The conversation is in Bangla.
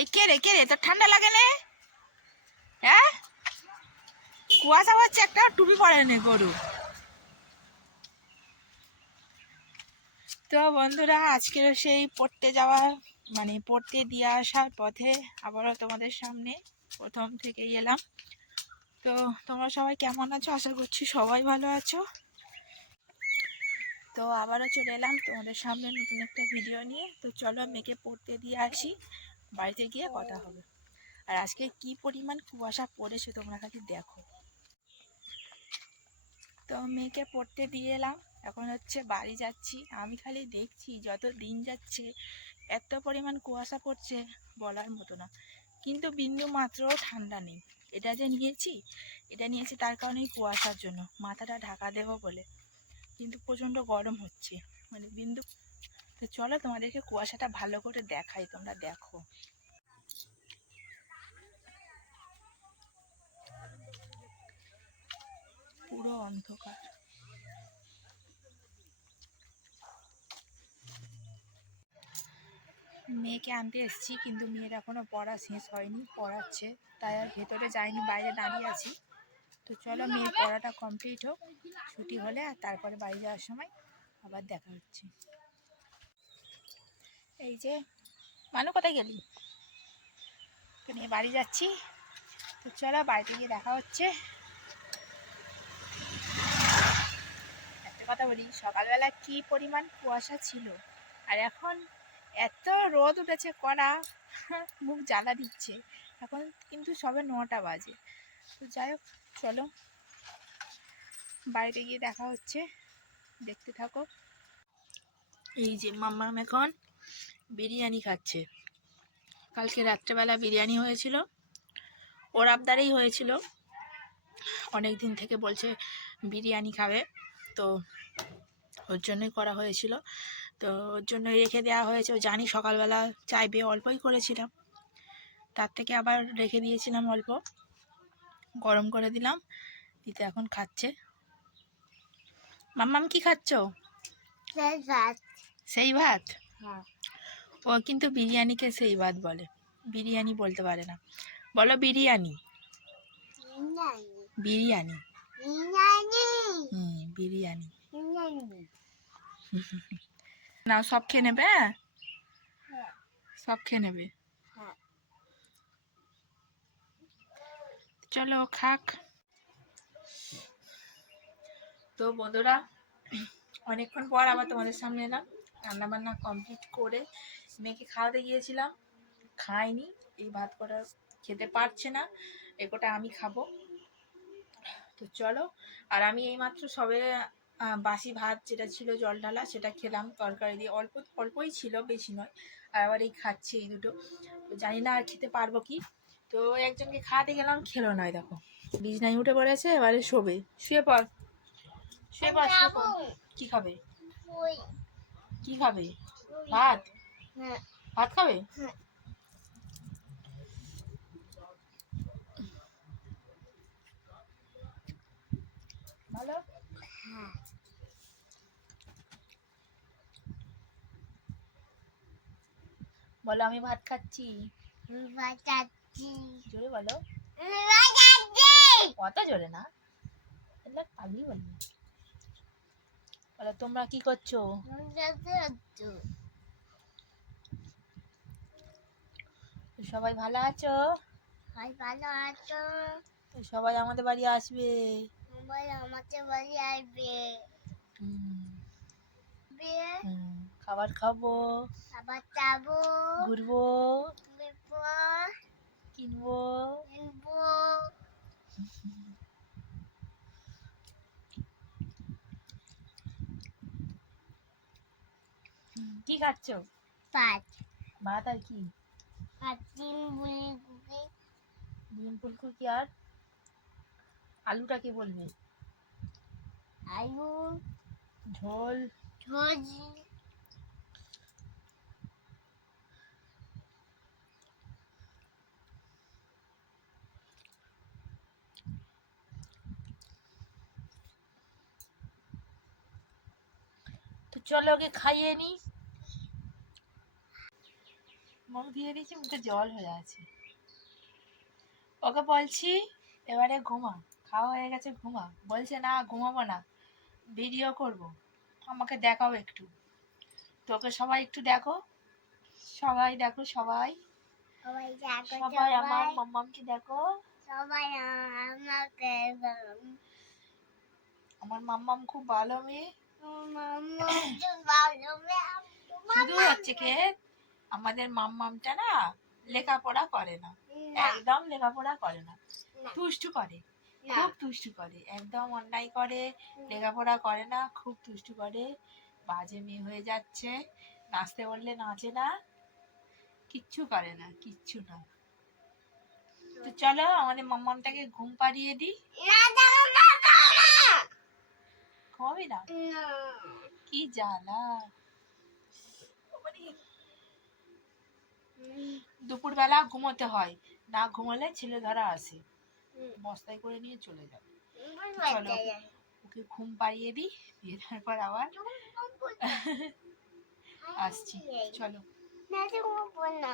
এই কে রে তোর ঠান্ডা লাগে না? হ্যাঁ, কুয়াশা হচ্ছে, একটা টুপি পরে নে গরু। তো বন্ধুরা, আজকে সেই পড়তে যাওয়া মানে পড়তে দিয়ে আসার পথে আবারও তোমাদের সামনে প্রথম থেকেই এলাম। তো তোমরা সবাই কেমন আছো? আশা করছি সবাই ভালো আছো। তো আবারও চলে এলাম তোমাদের সামনে নতুন একটা ভিডিও নিয়ে। তো চলো মেয়েকে পড়তে দিয়ে আসি, বাড়িতে গিয়ে কথা হবে। আর আজকে কি পরিমাণ কুয়াশা পড়েছে তোমরা খালি দেখো। তো মেয়েকে পড়তে দিয়ে এলাম, এখন হচ্ছে বাড়ি যাচ্ছি। আমি খালি দেখছি যত দিন যাচ্ছে এত পরিমাণ কুয়াশা পড়ছে বলার মতো না, কিন্তু বিন্দু মাত্র ঠান্ডা নেই। এটা নিয়েছি তার কারণেই কুয়াশার জন্য, মাথাটা ঢাকা দেবো বলে, কিন্তু প্রচণ্ড গরম হচ্ছে মানে বিন্দু। তো চলো তোমাদেরকে কুয়াশাটা ভালো করে দেখাই, তোমরা দেখো। পুরো অন্ধকার। মেয়েকে আনতে এসেছি, কিন্তু মেয়ের এখনো পড়া শেষ হয়নি, পড়াচ্ছে, তাই আর ভেতরে যাইনি, বাইরে দাঁড়িয়ে আছি। তো চলো মেয়ের পড়াটা কমপ্লিট হোক, ছুটি হলে আর তারপরে বাড়ি যাওয়ার সময় আবার দেখা হচ্ছে। এই যে মানু, কোথায় গেলি? তো নিয়ে বাড়ি যাচ্ছি। তো চলো বাড়িতে গিয়ে দেখা হচ্ছে। একটা কথা বলি, সকালবেলা কি পরিমাণ কুয়াশা ছিল, আর এখন এত রোদ উঠেছে কড়া, মুখ জ্বালা দিচ্ছে। এখন কিন্তু সবে 9টা বাজে। তো যাই হোক, চলো বাড়িতে গিয়ে দেখা হচ্ছে, দেখতে থাকো। এই যে মাম্মাম এখন বিরিয়ানি খাচ্ছে। কালকে রাত্রেবেলা বিরিয়ানি হয়েছিল, ওর আবদারেই হয়েছিল, অনেক দিন থেকে বলছে বিরিয়ানি খাবে, তো ওর জন্যই করা হয়েছিল। তো ওর জন্যই রেখে দেওয়া হয়েছে। ও জানি সকালবেলা চাইবে, অল্পই করেছিলাম, তার থেকে আবার রেখে দিয়েছিলাম অল্প, গরম করে দিলাম, দিতে এখন খাচ্ছে। মাম্মাম কি খাচ্ছ? সেই ভাত। ও কিন্তু বিরিয়ানিকে সেই ভাত বলে, বিরিয়ানি বলতে পারে না। বলো বিরিয়ানি। বিরিয়ানি। বিরিয়ানি। না, সব খেয়ে নেবে, সব খেয়ে নেবে। চলো খাক। তো বন্ধুরা, অনেকক্ষণ পর আবার তোমাদের সামনে এলাম। রান্নাবান্না কমপ্লিট করে মেয়েকে খাওয়াতে গিয়েছিলাম, খাইনি। এই ভাত কটা খেতে পারছে না, এ কটা আমি খাবো। তো চলো। আর আমি এইমাত্র সবে বাসি ভাত যেটা ছিল জল ঢালা, সেটা খেলাম তরকারি দিয়ে, অল্পই ছিল, বেশি নয়। আর আবার এই খাচ্ছি এই দুটো। তো জানি না আর খেতে পারবো কি। তো একজনকে খাওয়াতে গেলাম, খেলো নয়, দেখো বিছনায় উঠে পড়েছে, এবারে শোবে। শুয়ে পড়, শুয়ে পড়, শুয়ে পড়। কি খাবে? কি খাবে? ভাত? ভাত খাবে? ভালো। বলো আমি ভাত খাচ্ছি। জোরে বলো। অত জোরে না, পাগলি বলবি। বলো তোমরা কি করছো? সবাই ভালো আছো? সবাই আমাদের বাড়ি আসবে। খাবার খাবো, ঘুরবো, কিনবো। কি খাচ্ছো? ভাত আর কি? ডিম ফুলকপি আর আলুটা কি বলবে? আলু ঝোল। তো চলো ওকে খাইয়ে নি। মুখ দিয়ে দিয়েছি, মুখে জল হয়ে আছে। ওকে বলছি এবারে ঘুমা, খাওয়া হয়ে গেছে ঘুমা, বলছে না ঘুমাবো না, ভিডিও করব, আমাকে দেখাও একটু। তোকে সবাই একটু দেখো, সবাই দেখো, সবাই সবাই আমার মাম্মামকে দেখো, আমার মাম্মাম খুব ভালো মেয়ে। শুধু হচ্ছে কি আমাদের মাম্মামটা না লেখাপড়া করে না, একদম লেখাপড়া করে না, দুষ্টু করে, খুব দুষ্টু করে, একদম অন্যায় করে, লেখাপড়া করে না, খুব দুষ্টু করে, বাজে মেয়ে হয়ে যাচ্ছে, নাচতে বললে নাচে না, কিচ্ছু করে না, কিচ্ছু না। তো চলো আমাদের মাম্মামটাকে ঘুম পাড়িয়ে দিই। ঘুমাবি না? কি জ্বালা। দুপুরবেলা ঘুমোতে হয়, না ঘুমালে ছেলে ধরা আসে, বস্তায় করে নিয়ে চলে যাবে। চলো ওকে ঘুম পাড়িয়ে দিই, দিয়ে তারপর আবার আসছি। চলো ঘুমাবে না,